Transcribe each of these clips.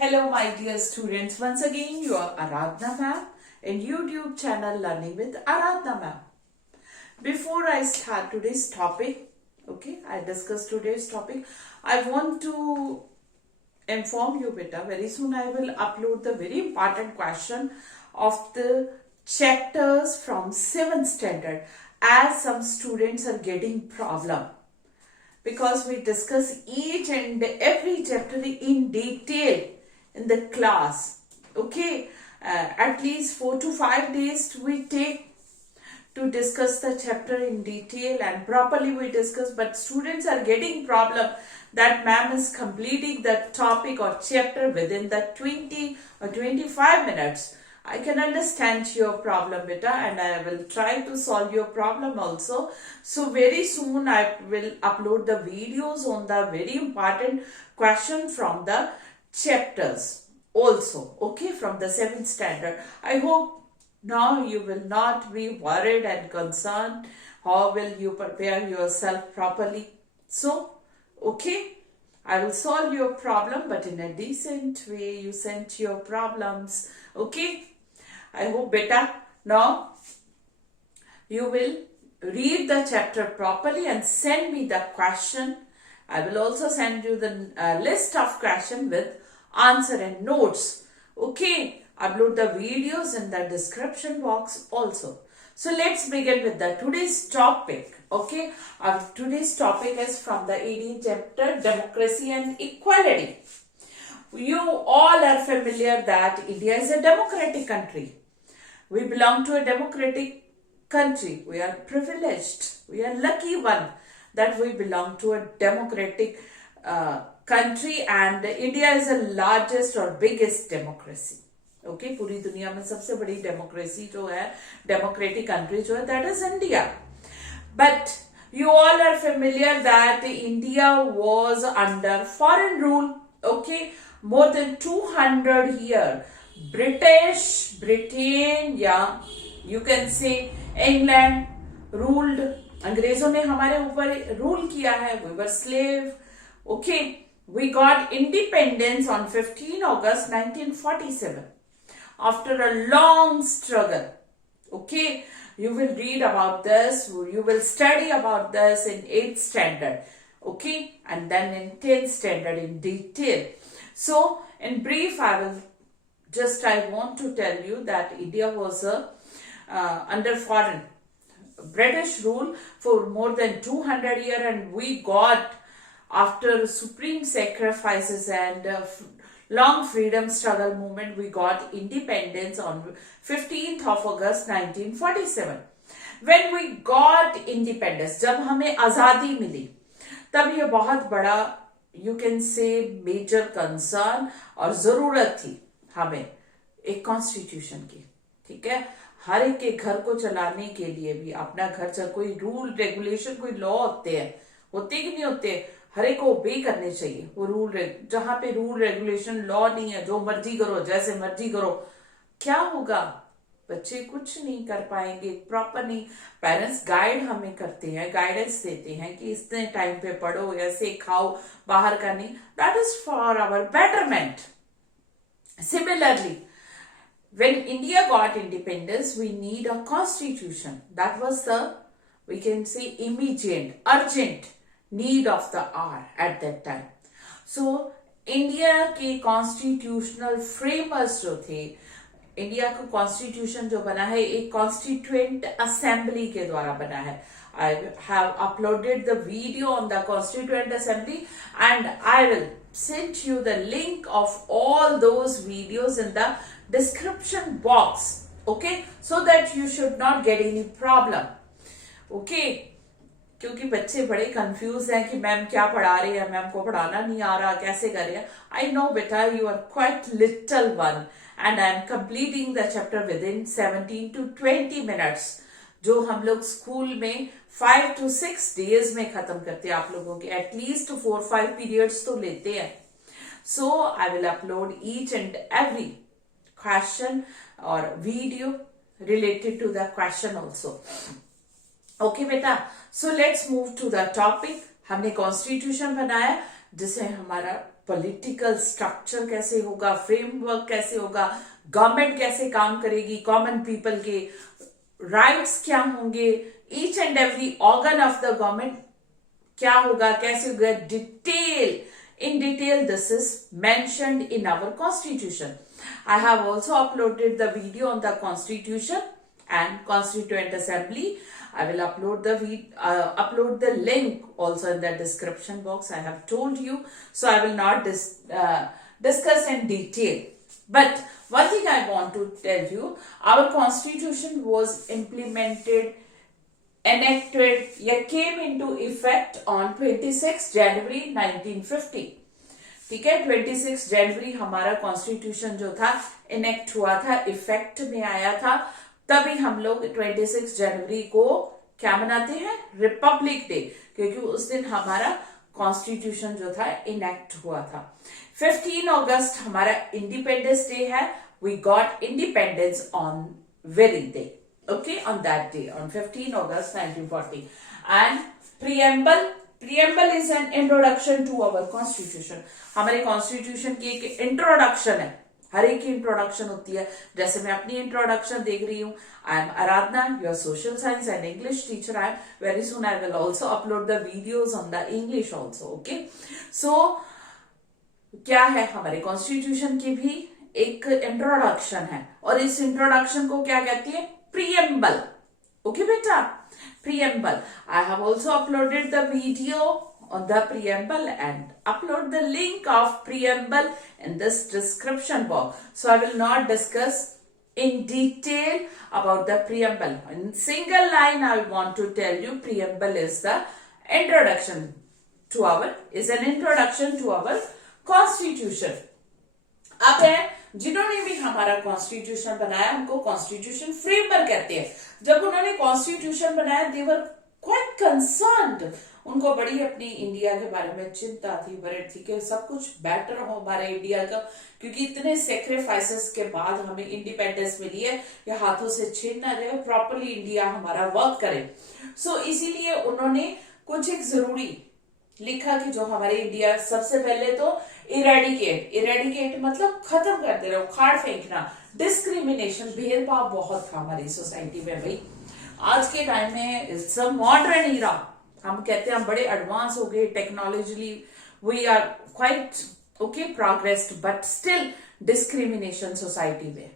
Hello, my dear students. Once again, you are Aradhna ma'am in YouTube channel Learning with Aradhna ma'am. Before I start today's topic, I discuss today's topic. I want to inform you, beta. Very soon I will upload the very important question of the chapters from 7th standard, as some students are getting problem, because we discuss each and every chapter in detail in the class. At least 4 to 5 days we take to discuss the chapter in detail and properly we discuss, but students are getting problem that ma'am is completing the topic or chapter within the 20 or 25 minutes. I can understand your problem, beta, and I will try to solve your problem also. So very soon I will upload the videos on the very important question from the chapters also, from the 7th standard. I hope now you will not be worried and concerned. How will you prepare yourself properly? So, I will solve your problem, but in a decent way. You sent your problems. I hope, beta, now you will read the chapter properly and send me the question. I will also send you the list of question with answer and notes. Upload the videos in the description box also. So let's begin with the today's topic. Today's topic is from the 18th chapter, Democracy and Equality. You all are familiar that India is a democratic country. We belong to a democratic country. We are privileged. We are lucky one that we belong to a democratic country, and India is the largest or biggest democracy. पूरी दुनिया में सबसे बड़ी democracy जो है, democratic country जो है, that is India. But you all are familiar that India was under foreign rule. More than 200 years. Britain, yeah, you can say England ruled. अंग्रेजों ने हमारे ऊपर रूल किया है. We were slave. We got independence on 15 August 1947 after a long struggle. You will read about this, you will study about this in 8th standard, and then in 10th standard in detail. So in brief, I want to tell you that India was under foreign British rule for more than 200 years, and we got, after supreme sacrifices and long freedom struggle movement, we got independence on 15th of August 1947. When we got independence, जब हमें आज़ादी मिली, तब ये बहुत बड़ा, you can say, major concern और ज़रूरत थी हमें एक कॉन्स्टिट्यूशन की. ठीक है, हर एक के घर को चलाने के लिए भी अपना घर चल, कोई रूल रेगुलेशन, कोई लॉ होते कि नहीं होते, हर एक को ओबे करने चाहिए वो रूल. जहां पे रूल रेगुलेशन लॉ नहीं है, जो मर्जी करो, जैसे मर्जी करो, क्या होगा? बच्चे कुछ नहीं कर पाएंगे, प्रॉपर नहीं. पेरेंट्स गाइड हमें करते हैं, गाइडेंस देते हैं कि इतने टाइम पे पढ़ो, ऐसे खाओ, बाहर का नहीं. That is for our betterment. Similarly, when India got independence, we need a constitution. That was the, we can say, immediate, urgent need of the hour at that time. So, India के constitutional framers जो थे, India का constitution जो बना है, एक constituent assembly के द्वारा बना है. I have uploaded the video on the Constituent Assembly, and I will send you the link of all those videos in the description box, so that you should not get any problem. क्योंकि बच्चे बड़े confuse हैं कि ma'am क्या पढ़ा रही है, ma'am को पढ़ाना नहीं आ रहा, कैसे कर रही है. आई नो बेटा, you are quite little one, and I am completing the chapter within 17 to 20 minutes, जो हम लोग स्कूल में 5 to 6 days में खत्म करते हैं. आप लोगों के एटलीस्ट 4-5 periods तो लेते हैं. So I will upload each and every question और video related to the question also. बेटा, so let's move to the topic. हमने कॉन्स्टिट्यूशन बनाया जिसे हमारा पॉलिटिकल स्ट्रक्चर कैसे होगा, फ्रेमवर्क कैसे होगा, गवर्नमेंट कैसे काम करेगी, कॉमन पीपल के राइट्स क्या होंगे, each and every organ of the government क्या होगा, कैसे होगा, in detail this is mentioned in our constitution. I have also uploaded the video on the constitution and constituent assembly. I will upload the link also in the description box. I have told you, so I will not discuss in detail. But one thing I want to tell you, our constitution was enacted या came into effect on 26 January 1950. ठीक है, 26 जनवरी हमारा constitution जो था enact हुआ था, effect में आया था। तभी हम लोग 26 जनवरी को क्या मनाते हैं, रिपब्लिक डे, क्योंकि उस दिन हमारा कॉन्स्टिट्यूशन जो था इनेक्ट हुआ था। 15 अगस्त हमारा इंडिपेंडेंस डे है। We got independence on very day, okay, on that day, on 15 August 1940. And preamble is an introduction to our constitution. हमारे constitution की एक introduction है, हर एक की इंट्रोडक्शन होती है। जैसे मैं अपनी इंट्रोडक्शन देख रही हूँ, I am Aradhana, your social science and English teacher. I am very soon I will also upload the videos on the English also, okay. So क्या है, हमारे कॉन्स्टिट्यूशन की भी एक इंट्रोडक्शन है, और इस इंट्रोडक्शन को क्या कहती है, preamble. Okay beta, preamble. I have also uploaded the video on the preamble and upload the link of preamble in this description box. So I will not discuss in detail about the preamble. In single line I want to tell you, preamble is the introduction to our constitution. अब है, जिन्होंने भी हमारा constitution बनाया उनको constitution framer कहते हैं। जब उन्होंने कॉन्स्टिट्यूशन बनाया, दे वर क्वाइट कंसर्न्ड, उनको बड़ी अपनी इंडिया के बारे में चिंता थी, बड़े ठीक है सब कुछ बेटर हो हमारे इंडिया का, क्योंकि इतने सेक्रीफाइसेस के बाद हमें इंडिपेंडेंस मिली है, ये हाथों से छीन ना जाए, प्रॉपरली इंडिया हमारा वर्क करे। सो इसीलिए उन्होंने कुछ एक जरूरी लिखा कि जो हमारे इंडिया, सबसे पहले तो इरेडिकेट मतलब खत्म कर देना, उखाड़ फेंकना, डिस्क्रिमिनेशन, भेदभाव बहुत था हमारी सोसाइटी में। भाई आज के टाइम में इट्स अ मॉडर्न इरा, हम कहते हैं हम बड़े एडवांस हो गए technologically, we are quite okay progressed, but still discrimination society में,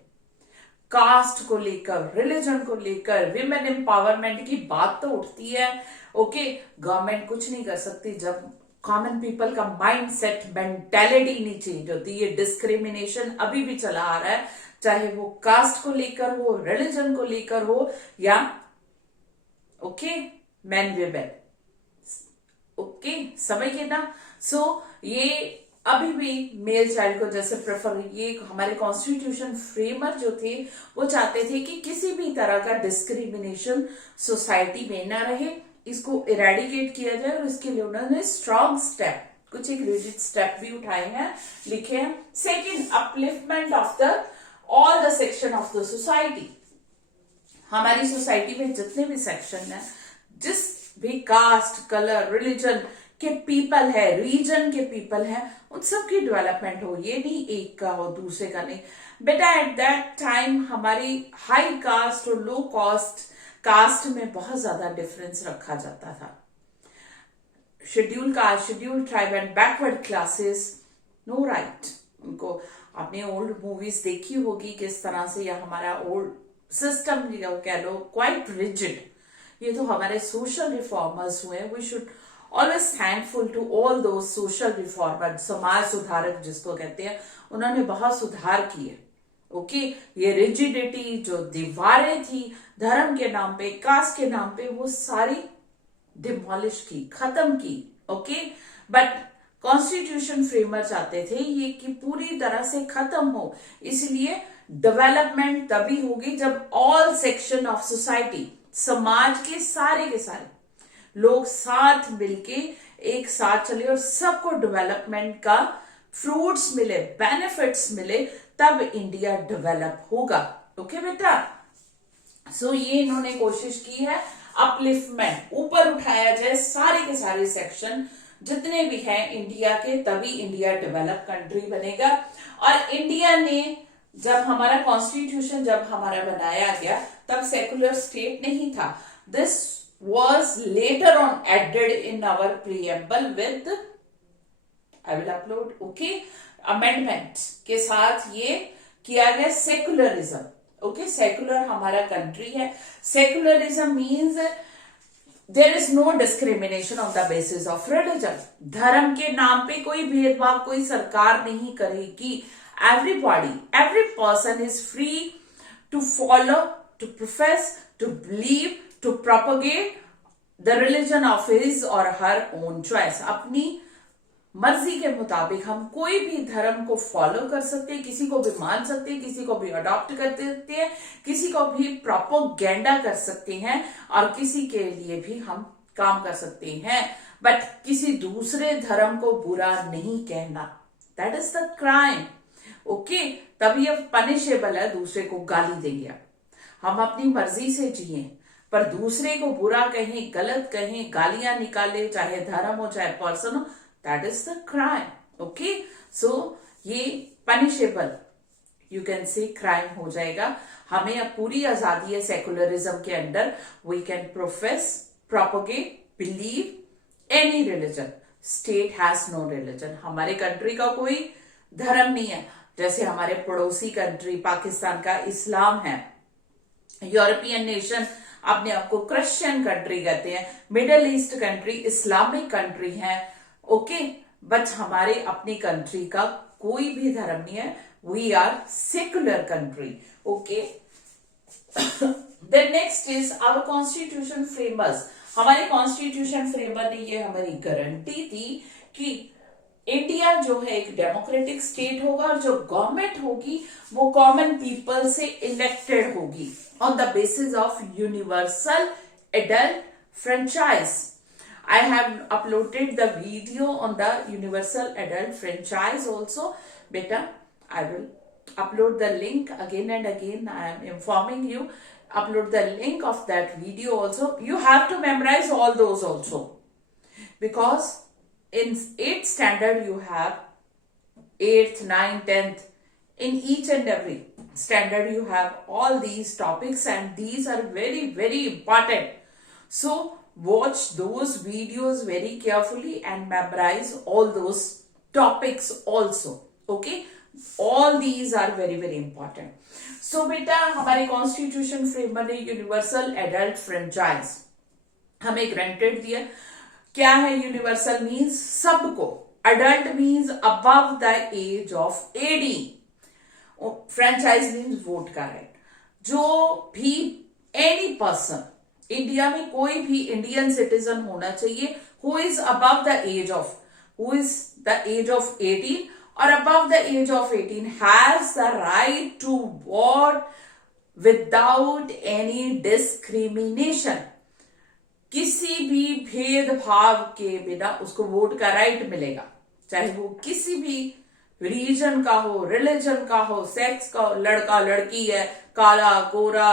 कास्ट को लेकर, रिलीजन को लेकर, विमेन एम्पावरमेंट की बात तो उठती है। ओके, गवर्नमेंट कुछ नहीं कर सकती जब कॉमन पीपल का माइंड सेट, मेंटेलिटी नहीं चेंज होती। ये डिस्क्रिमिनेशन अभी भी चला आ रहा है, चाहे वो कास्ट को लेकर हो, रिलीजन को लेकर हो, या ओके मैन विमेन, ओके समझिए ना। सो ये अभी भी मेल चाइल्ड को जैसे प्रेफर, ये हमारे कॉन्स्टिट्यूशन फ्रेमर जो थे वो चाहते थे कि किसी भी तरह का डिस्क्रिमिनेशन सोसाइटी में ना रहे, इसको इरेडिकेट किया जाए, और इसके लिए उन्होंने स्ट्रॉन्ग स्टेप, कुछ एक रिजिड स्टेप भी उठाए हैं, लिखे हैं। Second, upliftment of the all the section of the society. हमारी सोसाइटी में जितने भी सेक्शन है, जिस भी कास्ट, कलर, रिलीजन के पीपल है, रीजन के पीपल है, उन सबकी डेवलपमेंट हो। ये नहीं एक का हो दूसरे का नहीं। बेटा एट दैट टाइम हमारी हाई कास्ट और लो कास्ट में बहुत ज्यादा डिफरेंस रखा जाता था। Schedule caste, schedule tribe and backward classes, no right. उनको आपने ओल्ड मूवीज देखी होगी किस तरह से, या हमारा ओल्ड सिस्टम कह लो क्वाइट रिजिड। ये तो हमारे सोशल रिफॉर्मर्स हुए, we should always thankful to all those social reformer, समाज सुधारक जिसको कहते हैं, उन्होंने बहुत सुधार किए। ओके, ये रिजिडिटी जो दीवारें थी धर्म के नाम पे, कास्ट के नाम पे, वो सारी डिमोलिश की, खत्म की। ओके, बट कॉन्स्टिट्यूशन फ्रेमर चाहते थे ये कि पूरी तरह से खत्म हो, इसलिए डेवलपमेंट तभी होगी जब ऑल सेक्शन ऑफ सोसाइटी, समाज के सारे लोग साथ मिलके एक साथ चले और सबको डेवलपमेंट का फ्रूट्स मिले, बेनिफिट्स मिले, तब इंडिया डेवलप होगा। ओके बेटा, सो ये इन्होंने कोशिश की है अपलिफ्टमेंट, ऊपर उठाया जाए सारे के सारे सेक्शन जितने भी हैं इंडिया के, तभी इंडिया डेवलप कंट्री बनेगा। और इंडिया ने जब हमारा कॉन्स्टिट्यूशन जब हमारा बनाया गया तब सेकुलर स्टेट नहीं था। This was later on added in our preamble with, I will upload, okay, amendment के साथ ये किया गया सेकुलरिज्म। ओके, सेकुलर हमारा कंट्री है। Secularism means there is no discrimination on the basis of religion. धर्म के नाम पे कोई भेदभाव कोई सरकार नहीं करेगी। Everybody, every person is free to follow, to profess, to believe, to propagate the religion of his और हर ओन चॉइस। अपनी मर्जी के मुताबिक हम कोई भी धर्म को फॉलो कर सकते हैं, किसी को भी मान सकते हैं, किसी को भी अडॉप्ट कर सकते हैं, किसी को भी प्रोपोगेंडा कर सकते हैं और किसी के लिए भी हम काम कर सकते हैं, बट किसी दूसरे धर्म को बुरा नहीं कहना। That is the crime. Okay, तभी ये पनिशेबल है। दूसरे को गाली देंगे, हम अपनी मर्जी से जिए, पर दूसरे को बुरा कहें, गलत कहें, गालियां निकाले, चाहे धर्म हो चाहे पर्सन हो, that is the crime. Okay, so ये punishable, you can say crime हो जाएगा। हमें अब पूरी आजादी है सेकुलरिज्म के under. We can profess, propagate, believe any religion. State has no religion. हमारे कंट्री का कोई धर्म नहीं है। जैसे हमारे पड़ोसी कंट्री पाकिस्तान का इस्लाम है, यूरोपियन नेशन अपने आप को क्रिश्चियन कंट्री कहते हैं, Middle East country Islamic country है। ओके, बट हमारे अपनी कंट्री का कोई भी धर्म नहीं है। We are secular country. Okay, then next is our constitution framers. हमारे कॉन्स्टिट्यूशन फ्रेमर ने ये हमारी गारंटी दी कि इंडिया जो है एक डेमोक्रेटिक स्टेट होगा और जो गवर्नमेंट होगी वो कॉमन पीपल से इलेक्टेड होगी on the basis of universal adult franchise. I have uploaded the video on the universal adult franchise also. Beta, I will upload the link again and again. I am informing you. Upload the link of that video also. You have to memorize all those also. Because in 8th standard you have 8th, 9th, 10th. In each and every standard you have all these topics and these are very, very important. So watch those videos very carefully and memorize all those topics also. Okay, all these are very, very important. So बेटा हमारे constitution framer ने universal adult franchise हमें granted दिया। क्या है universal? Means सबको। Adult means above the age of 18। Franchise means vote का right. जो भी एनी पर्सन, इंडिया में कोई भी इंडियन सिटीजन होना चाहिए who is above the age of, who is the age of 18 और above the age of 18 has the right to vote without any discrimination. किसी भी भेदभाव के बिना उसको वोट का राइट मिलेगा, चाहे वो किसी भी रीजन का हो, रिलीजन का हो, सेक्स का हो, लड़का लड़की है, काला गोरा,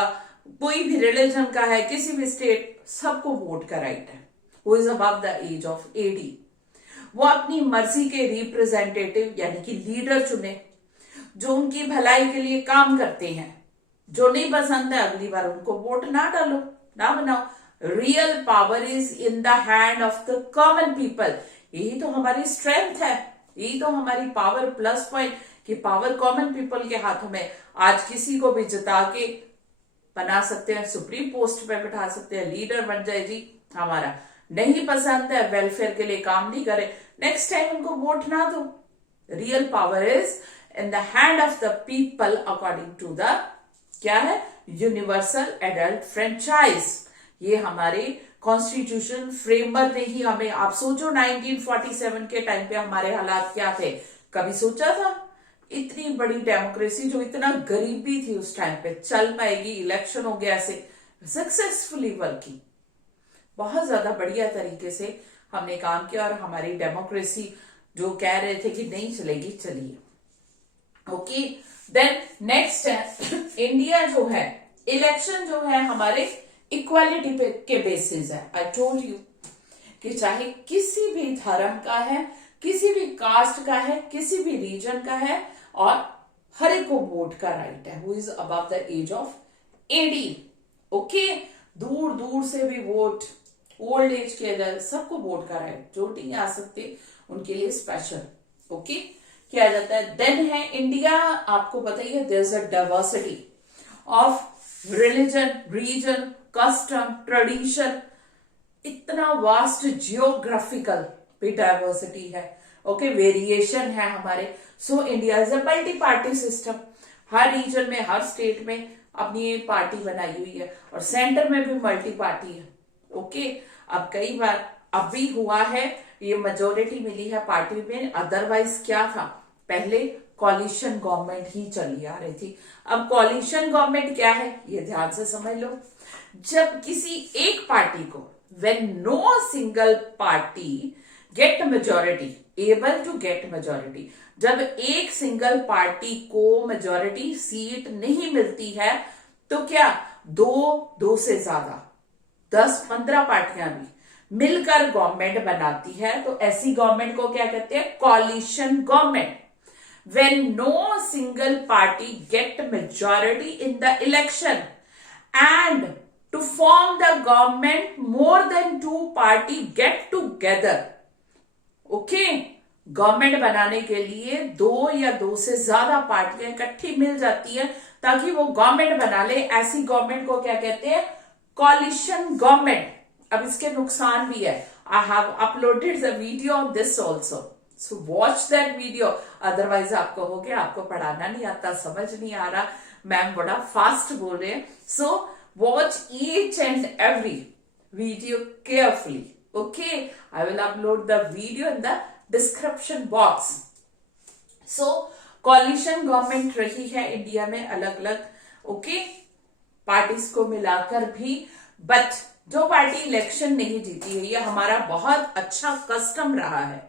कोई भी रिलीजन का है, किसी भी स्टेट, सबको वोट का राइट है। Who is above the age of 18 वो अपनी मर्जी के रिप्रेजेंटेटिव यानी कि लीडर चुने जो उनकी भलाई के लिए काम करते हैं। जो नहीं पसंद है अगली बार उनको वोट ना डालो, ना बनाओ। Real power is in the hand of the common people. यही तो हमारी स्ट्रेंथ है, यही तो हमारी पावर प्लस पॉइंट कि पावर कॉमन पीपल के हाथों में। आज किसी को भी जिता के बना सकते हैं, सुप्रीम पोस्ट पे बैठा सकते हैं, लीडर बन जाए जी हमारा। नहीं पसंद है, वेलफेयर के लिए काम नहीं करे, नेक्स्ट टाइम उनको वोट ना दो। Real power is in the hand of the people according to the क्या है यूनिवर्सल एडल्ट फ्रेंचाइज। ये हमारे कॉन्स्टिट्यूशन फ्रेमवर्क ने ही हमें, आप सोचो 1947 के टाइम पे हमारे हालात क्या थे, कभी सोचा था इतनी बड़ी डेमोक्रेसी जो इतना गरीबी थी उस टाइम पे चल पाएगी, इलेक्शन हो गया ऐसे सक्सेसफुली वर्क की। बहुत ज्यादा बढ़िया तरीके से हमने काम किया और हमारी डेमोक्रेसी जो कह रहे थे कि नहीं चलेगी, चलिए। ओके, देन नेक्स्ट है इंडिया जो है इलेक्शन जो है हमारे इक्वालिटी पे के बेसिस है। आई टोल्ड यू कि चाहे किसी भी धर्म का है, किसी भी कास्ट का है, किसी भी रीजन का है, और हर एक को वोट का राइट है, who is above the age of 18। Okay, दूर दूर से भी वोट, ओल्ड एज के अंदर सबको वोट का राइट, जो नहीं आ सकते उनके लिए स्पेशल ओके किया जाता है। देन है इंडिया, आपको पता ही है, there is a diversity of religion, region, custom, tradition, इतना वास्ट जियोग्राफिकल भी डाइवर्सिटी है। ओके, वेरिएशन है हमारे। So India is a multi party system, हर रीजन में, हर स्टेट में अपनी पार्टी बनाई हुई है, और सेंटर में भी मल्टी पार्टी है। ओके, अब कई बार अभी हुआ है, ये मेजोरिटी मिली है पार्टी में, अदरवाइज क्या था, पहले कॉलिशन गवर्नमेंट ही चली आ रही थी। अब कॉलिशन गवर्नमेंट क्या है, ये ध्यान से समझ लो। जब किसी एक पार्टी को, when no single party get majority, able to get majority, जब एक सिंगल पार्टी को मेजोरिटी सीट नहीं मिलती है, तो क्या दो से ज्यादा 10-15 पार्टियां भी मिलकर गवर्नमेंट बनाती है, तो ऐसी गवर्नमेंट को क्या कहते हैं, coalition government. When no single party get majority in the election and to form the government, more than two party get together. Okay, government बनाने के लिए दो या दो से ज्यादा पार्टियां इकट्ठी मिल जाती है ताकि वो गवर्नमेंट बना ले, ऐसी गवर्नमेंट को क्या कहते हैं, कॉलिशन गवर्नमेंट। अब इसके नुकसान भी है, I have uploaded the video on this also, so watch that video, otherwise आप कहोगे आपको पढ़ाना नहीं आता, समझ नहीं आ रहा, मैम बड़ा फास्ट बोल रहे हैं। So watch each and every video carefully. Okay, I will upload the video in the description box. So coalition government रही है इंडिया में अलग अलग ओके पार्टीज को मिलाकर भी, बट जो पार्टी इलेक्शन नहीं जीती है, ये हमारा बहुत अच्छा कस्टम रहा है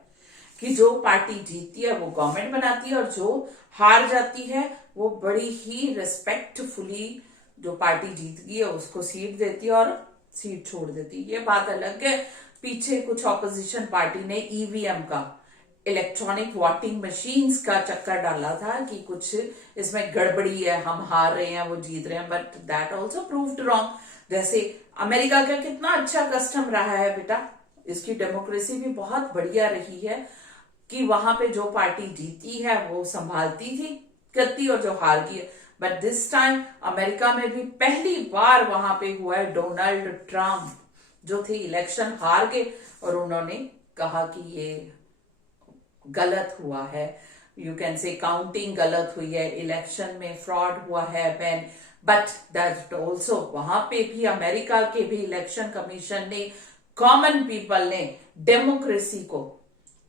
कि जो पार्टी जीतती है वो गवर्नमेंट बनाती है, और जो हार जाती है वो बड़ी ही रिस्पेक्टफुली जो पार्टी जीत गई है उसको सीट देती है और सीट छोड़ देती है। ये बात अलग है। पीछे कुछ ऑपोजिशन पार्टी ने ईवीएम का, इलेक्ट्रॉनिक वोटिंग मशीन्स का चक्कर डाला था कि कुछ इसमें गड़बड़ी है, हम हार रहे हैं वो जीत रहे हैं, but that also proved wrong. जैसे अमेरिका का कितना अच्छा कस्टम रहा है बेटा, इसकी डेमोक्रेसी भी बहुत बढ़िया रही है कि वहां पे जो पार्टी जीती है वो संभालती थी करती, और जो हार गई है, बट दिस टाइम अमेरिका में भी पहली बार वहां पे हुआ है, डोनाल्ड ट्रम्प जो थे इलेक्शन हार गए और उन्होंने कहा कि ये गलत हुआ है, यू कैन से काउंटिंग गलत हुई है, इलेक्शन में फ्रॉड हुआ है, बैन, बट दैट ऑल्सो वहां पे भी अमेरिका के भी इलेक्शन कमीशन ने, कॉमन पीपल ने डेमोक्रेसी को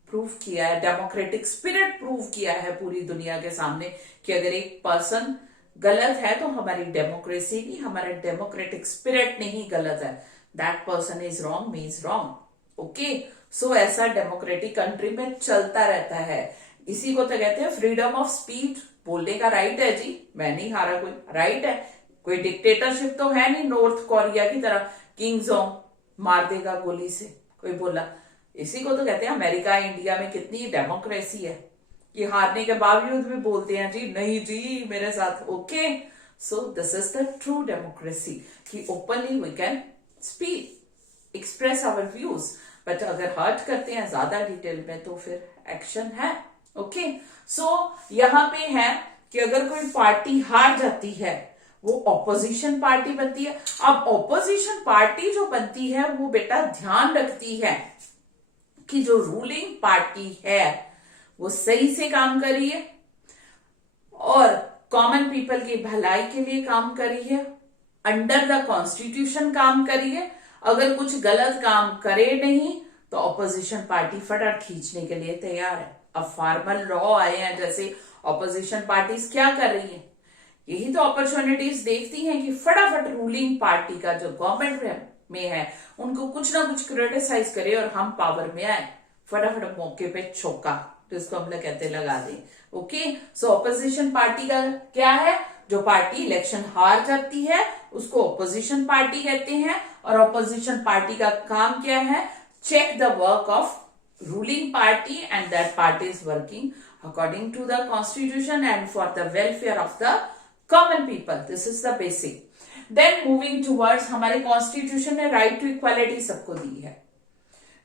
प्रूव किया है, डेमोक्रेटिक स्पिरिट प्रूव किया है पूरी दुनिया के सामने कि अगर एक पर्सन गलत है तो हमारी डेमोक्रेसी नहीं, हमारा डेमोक्रेटिक स्पिरिट नहीं गलत है, that person is wrong means wrong. Okay, so ऐसा डेमोक्रेटिक कंट्री में चलता रहता है। इसी को तो कहते हैं फ्रीडम ऑफ स्पीच, बोलने का राइट है जी, मैं नहीं हारा, कोई राइट है, कोई डिक्टेटरशिप तो है नहीं नॉर्थ कोरिया की तरह, किंग जोंग मार देगा गोली से, कोई बोला। इसी को तो कहते हैं अमेरिका इंडिया में कितनी डेमोक्रेसी है कि हारने के बावजूद भी बोलते हैं जी नहीं जी मेरे साथ। Okay, so this is the true democracy कि openly we can speak, express our views, but अगर हर्ट करते हैं ज्यादा डिटेल में तो फिर एक्शन है। ओके, सो यहां पे है कि अगर कोई पार्टी हार जाती है वो ऑपोजिशन पार्टी बनती है। अब ऑपोजिशन पार्टी जो बनती है वो बेटा ध्यान रखती है कि जो रूलिंग पार्टी है वो सही से काम कर रही है और कॉमन पीपल की भलाई के लिए काम कर रही है, अंडर द कॉन्स्टिट्यूशन काम कर रही है। अगर कुछ गलत काम करे नहीं तो ऑपोजिशन पार्टी फटाफट खींचने के लिए तैयार है। अब फॉर्मल लॉ आए हैं, जैसे ऑपोजिशन पार्टीज क्या कर रही है, यही तो अपॉर्चुनिटीज देखती हैं कि फटाफट रूलिंग पार्टी का जो गवर्नमेंट में है उनको कुछ ना कुछ क्रिटिसाइज करे और हम पावर में आए, फटाफट मौके पे चौका, तो इसको हम लोग कहते लगा दें। ओके, सो ऑपोजिशन पार्टी का क्या है, जो पार्टी इलेक्शन हार जाती है उसको ऑपोजिशन पार्टी कहते हैं, और ऑपोजिशन पार्टी का काम क्या है, check the work of ruling party and that party is working according to the constitution and for the welfare of the common people. This is the basic. Then moving towards, हमारे constitution ने right to equality सबको दी है,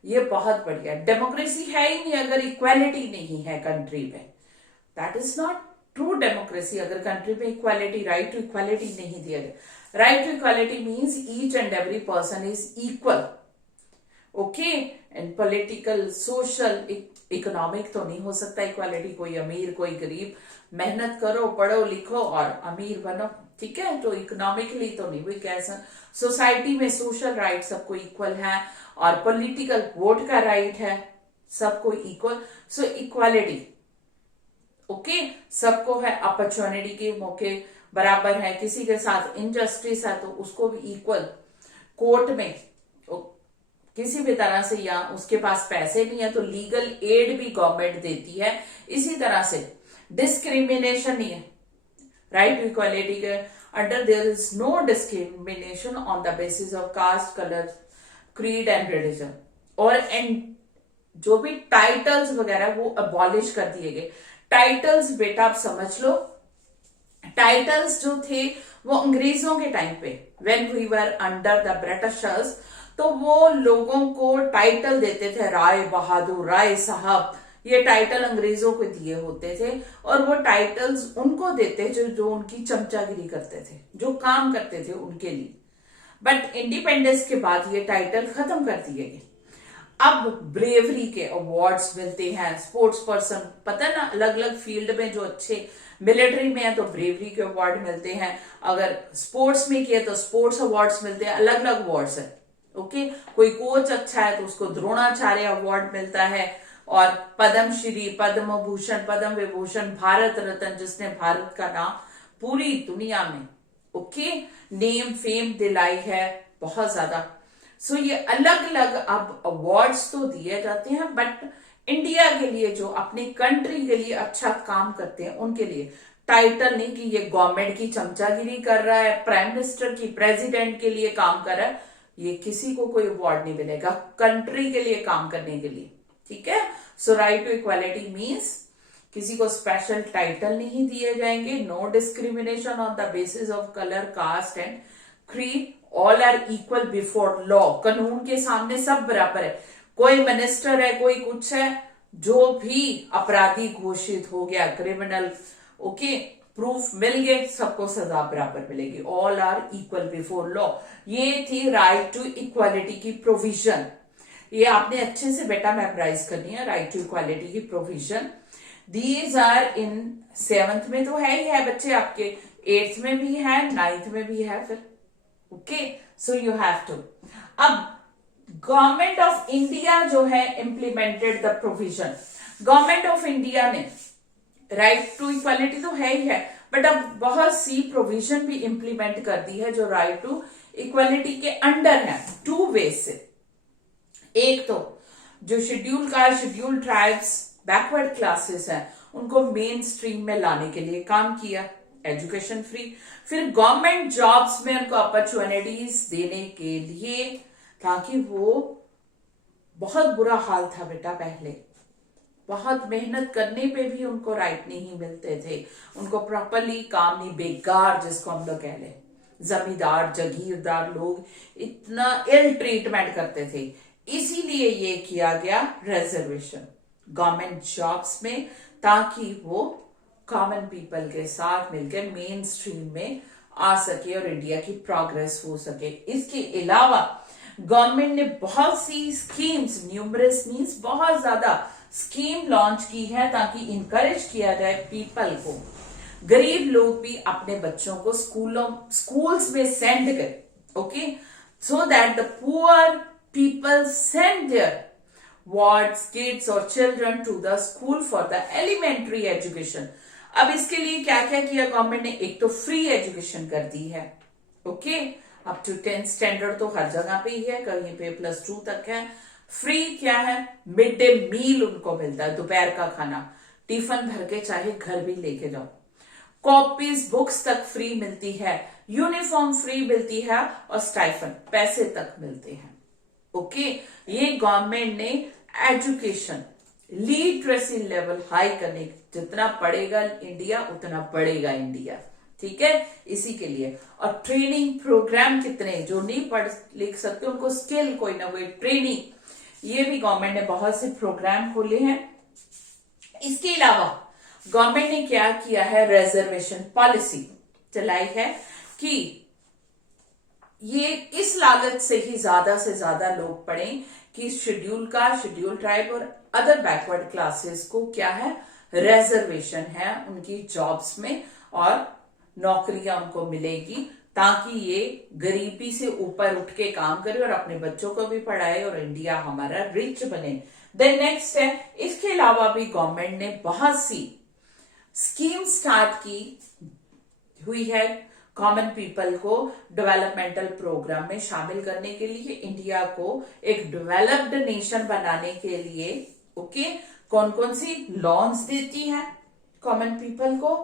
ये बहुत बढ़िया. Democracy है ही नहीं अगर इक्वालिटी नहीं है कंट्री में. That is not true democracy अगर कंट्री में इक्वालिटी, राइट टू इक्वालिटी नहीं दिया गया. Right to equality means each and every person is equal. Okay, and political, social, economic तो नहीं हो सकता इक्वालिटी. कोई अमीर कोई गरीब, मेहनत करो, पढ़ो लिखो और अमीर बनो, ठीक है. तो इकोनॉमिकली तो नहीं. वही कैसा सोसाइटी में सोशल राइट सबको इक्वल है और पॉलिटिकल वोट का राइट है सबको इक्वल. सो इक्वालिटी, ओके, सबको है. अपॉर्चुनिटी के मौके बराबर है. किसी के साथ इनजस्टिस है तो उसको भी इक्वल. कोर्ट में किसी भी तरह से, या उसके पास पैसे नहीं है तो लीगल एड भी गवर्नमेंट देती है. इसी तरह से डिस्क्रिमिनेशन नहीं है. राइट टू इक्वालिटी के under there is no discrimination on the basis of caste, colour, creed and religion. और जो भी टाइटल्स वगैरह वो अबॉलिश कर दिए गए. टाइटल्स बेटा आप समझ लो, टाइटल्स जो थे वो अंग्रेजों के टाइम पे, when we were under the Britishers, तो वो लोगों को टाइटल देते थे, राय बहादुर, राय साहब. ये टाइटल अंग्रेजों को दिए होते थे और वो टाइटल्स उनको देते जो उनकी चमचागिरी करते थे, जो काम करते थे उनके लिए. बट इंडिपेंडेंस के बाद ये टाइटल खत्म कर दिए गए. अब ब्रेवरी के अवार्ड्स मिलते हैं. स्पोर्ट्स पर्सन, पता है ना, अलग अलग फील्ड में जो अच्छे, मिलिट्री में है तो ब्रेवरी के अवार्ड मिलते हैं. अगर स्पोर्ट्स में किया तो स्पोर्ट्स अवार्ड्स मिलते हैं. अलग अलग अवार्ड्स है. ओके, कोई कोच अच्छा है तो उसको द्रोणाचार्य अवार्ड मिलता है. और पद्मश्री, पद्म भूषण, पद्म विभूषण, भारत रत्न, जिसने भारत का नाम पूरी दुनिया में, ओके, नेम फेम दिलाई है बहुत ज्यादा. सो ये अलग अलग अब अवार्ड्स तो दिए जाते हैं. बट इंडिया के लिए, जो अपनी कंट्री के लिए अच्छा काम करते हैं, उनके लिए टाइटल नहीं कि ये गवर्नमेंट की चमचागिरी कर रहा है, प्राइम मिनिस्टर की, प्रेसिडेंट के लिए काम कर रहा है, ये किसी को कोई अवार्ड नहीं मिलेगा कंट्री के लिए काम करने के लिए. ठीक है. So right to equality means किसी को स्पेशल टाइटल नहीं दिए जाएंगे. No discrimination on the basis of colour, caste and creed. All are equal before law. कानून के सामने सब बराबर है. कोई मिनिस्टर है, कोई कुछ है, जो भी अपराधी घोषित हो गया, क्रिमिनल, ओके, प्रूफ मिल गए, सबको सजा बराबर मिलेगी. All are equal before law. ये थी राइट टू इक्वालिटी की प्रोविजन. ये आपने अच्छे से बेटा मेमोराइज करनी है, राइट टू इक्वालिटी की provision. These are in 7th में तो है ही है बच्चे आपके, 8th में भी है, 9th में भी है फिर. Okay, so you have to. अब गवर्नमेंट ऑफ इंडिया जो है implemented the provision. Government of India ने राइट टू इक्वालिटी तो है ही है, बट अब बहुत सी प्रोविजन भी इंप्लीमेंट कर दी है जो राइट टू इक्वालिटी के अंडर है. 2 वे से. एक तो जो schedule caste, schedule tribes, backward classes हैं, उनको मेन स्ट्रीम में लाने के लिए काम किया. Education free. फिर गवर्नमेंट जॉब्स में उनको अपॉर्चुनिटीज देने के लिए, ताकि वो, बहुत बुरा हाल था बेटा पहले, बहुत मेहनत करने पे भी उनको राइट नहीं मिलते थे, उनको प्रॉपरली काम नहीं, बेकार जिसको हम लोग कह लें, जमींदार जगीरदार लोग इतना इल ट्रीटमेंट करते थे. इसीलिए ये किया गया रिजर्वेशन गवर्नमेंट जॉब्स में, ताकि वो कॉमन पीपल के साथ मिलकर मेन स्ट्रीम में आ सके और इंडिया की प्रोग्रेस हो सके. इसके अलावा गवर्नमेंट ने बहुत सी स्कीम्स, न्यूमरस मीन्स बहुत ज्यादा स्कीम लॉन्च की है, ताकि इंकरेज किया जाए पीपल को, गरीब लोग भी अपने बच्चों को स्कूल्स में सेंड करें. Okay, so that the poor people send their wards, kids or children to the school for the elementary education. अब इसके लिए क्या क्या किया गवर्नमेंट ने? एक तो फ्री एजुकेशन कर दी है. Okay, up to 10th standard तो हर जगह पे ही है, कहीं पे +2 तक है. फ्री क्या है? मिड डे मील उनको मिलता है, दोपहर का खाना, टिफिन भर के चाहे घर भी लेके जाओ. कॉपीज, बुक्स तक फ्री मिलती है, यूनिफॉर्म फ्री मिलती है और स्टाइफन पैसे तक मिलते हैं. ओके, ये गवर्नमेंट ने एजुकेशन लिटरेसी लेवल हाई करने, जितना पढ़ेगा इंडिया उतना बढ़ेगा इंडिया, ठीक है, इसी के लिए। और ट्रेनिंग प्रोग्राम कितने, जो नहीं पढ़ लिख सकते उनको स्किल कोई ना कोई ट्रेनिंग, ये भी गवर्नमेंट ने बहुत से प्रोग्राम खोले हैं। इसके अलावा गवर्नमेंट ने क्या किया है, रिजर्वेशन पॉलिसी चलाई है कि ये इस लागत से ही ज्यादा से ज्यादा लोग पढ़ें कि शेड्यूल कास्ट, शेड्यूल ट्राइब और अदर बैकवर्ड क्लासेस को क्या है, रिजर्वेशन है उनकी जॉब्स में और नौकरियां उनको मिलेगी, ताकि ये गरीबी से ऊपर उठ के काम करे और अपने बच्चों को भी पढ़ाए और इंडिया हमारा रिच बने। देन नेक्स्ट है, इसके अलावा भी गवर्नमेंट ने बहुत सी स्कीम स्टार्ट की हुई है कॉमन पीपल को डेवलपमेंटल प्रोग्राम में शामिल करने के लिए, इंडिया को एक डेवलप्ड नेशन बनाने के लिए। ओके, कौन कौन सी लोन्स देती है कॉमन पीपल को,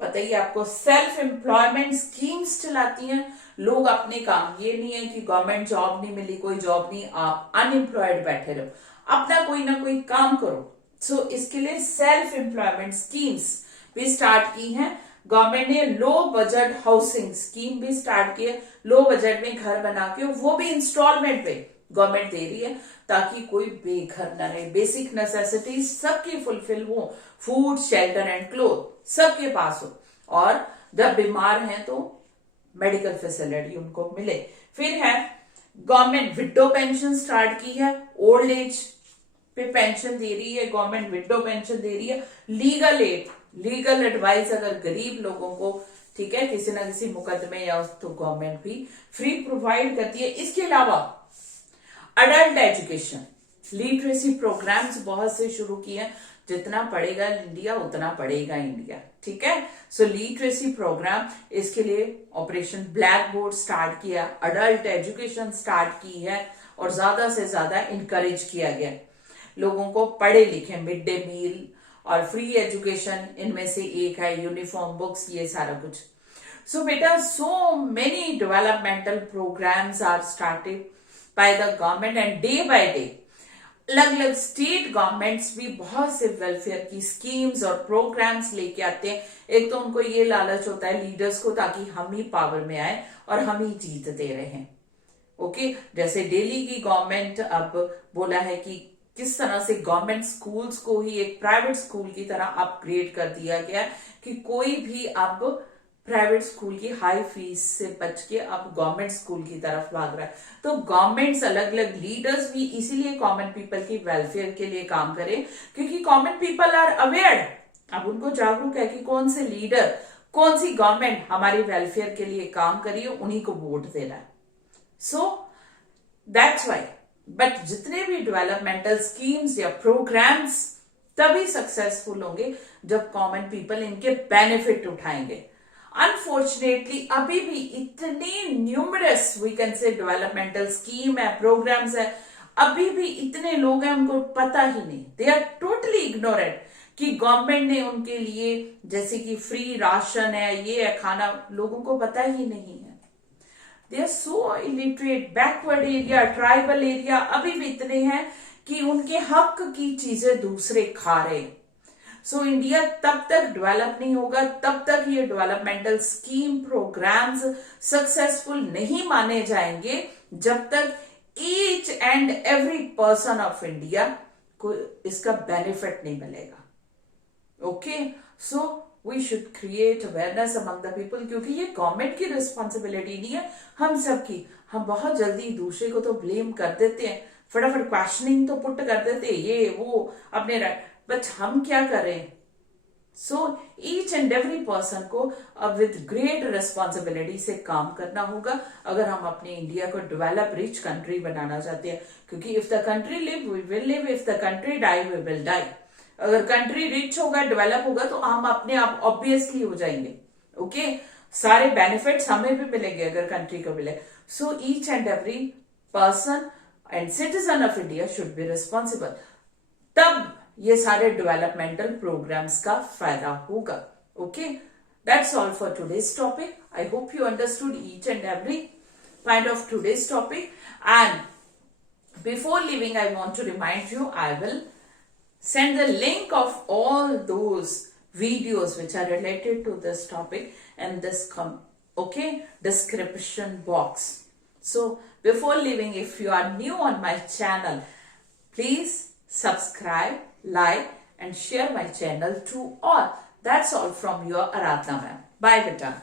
पता ही आपको, सेल्फ एम्प्लॉयमेंट स्कीम्स चलाती हैं, लोग अपने काम, ये नहीं है कि गवर्नमेंट जॉब नहीं मिली, कोई जॉब नहीं, आप अनएम्प्लॉयड बैठे रहो, अपना कोई ना कोई काम करो। सो इसके लिए सेल्फ एम्प्लॉयमेंट स्कीम्स भी स्टार्ट की हैं गवर्नमेंट ने। लो बजट हाउसिंग स्कीम भी स्टार्ट की है, लो बजट में घर बना के, वो भी इंस्टॉलमेंट पे गवर्नमेंट दे रही है, ताकि कोई बेघर न रहे, बेसिक नेसेसिटीज सबकी फुलफिल हो, फूड शेल्टर एंड क्लोथ सबके पास हो, और जब बीमार हैं तो मेडिकल फैसिलिटी उनको मिले। फिर है गवर्नमेंट विडो पेंशन स्टार्ट की है, ओल्ड एज पे पेंशन दे रही है गवर्नमेंट, विडो पेंशन दे रही है। लीगल एड, लीगल एडवाइस अगर गरीब लोगों को, ठीक है, किसी ना किसी मुकदमे या तो गवर्नमेंट भी फ्री प्रोवाइड करती है। इसके अलावा अडल्ट एजुकेशन लिटरेसी प्रोग्राम्स बहुत से शुरू किए हैं, जितना पढ़ेगा इंडिया उतना पढ़ेगा इंडिया, ठीक है। सो लिटरेसी प्रोग्राम, इसके लिए ऑपरेशन ब्लैक बोर्ड स्टार्ट किया, अडल्ट एजुकेशन स्टार्ट की है और ज्यादा से ज्यादा इनकरेज किया गया लोगों को पढ़े लिखे, मिड डे मील और फ्री एजुकेशन इनमें से एक है, यूनिफॉर्म बुक्स, ये सारा कुछ। सो बेटा, so many developmental programmes are started by the government and day by day अलग अलग स्टेट गवर्नमेंट्स भी बहुत से वेलफेयर की स्कीम्स और प्रोग्राम्स लेके आते हैं। एक तो उनको ये लालच होता है लीडर्स को, ताकि हम ही पावर में आए और हम ही जीतते रहें। ओके, जैसे दिल्ली की गवर्नमेंट अब बोला है कि किस तरह से गवर्नमेंट स्कूल्स को ही एक प्राइवेट स्कूल की तरह अपग्रेड कर दिया गया, कि कोई भी अब प्राइवेट स्कूल की हाई फीस से बच के अब गवर्नमेंट स्कूल की तरफ भाग रहा है। तो गवर्नमेंट्स, अलग अलग लीडर्स भी इसीलिए कॉमन पीपल की वेलफेयर के लिए काम करें, क्योंकि कॉमन पीपल आर अवेयर, अब उनको जागरूक है कि कौन से लीडर, कौन सी गवर्नमेंट हमारी वेलफेयर के लिए काम करिए, उन्हीं को वोट देना है। सो दैट्स वाई, बट जितने भी डेवलपमेंटल स्कीम्स या प्रोग्राम्स तभी सक्सेसफुल होंगे जब कॉमन पीपल इनके बेनिफिट उठाएंगे। अनफॉर्चुनेटली अभी भी इतने numerous we can say developmental scheme है, प्रोग्राम्स है, अभी भी इतने लोग हैं उनको पता ही नहीं, दे आर टोटली इग्नोरेंट कि गवर्नमेंट ने उनके लिए, जैसे कि फ्री राशन है, ये है खाना, लोगों को पता ही नहीं है। They are so illiterate, backward area, tribal area अभी भी इतने हैं कि उनके हक की चीजें दूसरे खा रहे। सो इंडिया तब तक डेवलप नहीं होगा, तब तक ये डेवलपमेंटल स्कीम प्रोग्राम्स सक्सेसफुल नहीं माने जाएंगे, जब तक each and every person of India को इसका बेनिफिट नहीं मिलेगा। Okay, so we should create awareness among the people, क्योंकि ये गवर्नमेंट की रिस्पॉन्सिबिलिटी नहीं है, हम सबकी। हम बहुत जल्दी दूसरे को तो ब्लेम कर देते हैं, फटाफट क्वेश्चनिंग तो पुट कर देते हैं, ये वो अपने राइट, बट हम क्या करें। So each and every person को अब विद ग्रेट रिस्पॉन्सिबिलिटी से काम करना होगा, अगर हम अपने इंडिया को डेवलप रिच कंट्री बनाना चाहते हैं। क्योंकि if the country live we will live, if the country die we will die. अगर कंट्री रिच होगा, डेवलप होगा, तो हम अपने आप ऑब्वियसली हो जाएंगे। ओके, सारे बेनिफिट्स हमें भी मिलेंगे अगर कंट्री को मिले। So each and every person and citizen of India should be responsible, तब ये सारे डेवलपमेंटल प्रोग्राम्स का फायदा होगा। Okay, that's all for today's topic. I hope you understood each and every point of today's topic, and Before leaving, I want to remind you, I will send the link of all those videos which are related to this topic in this description box. So before leaving, if you are new on my channel, please subscribe, like and share my channel to all. That's all from your Aradhna ma'am. Bye beta.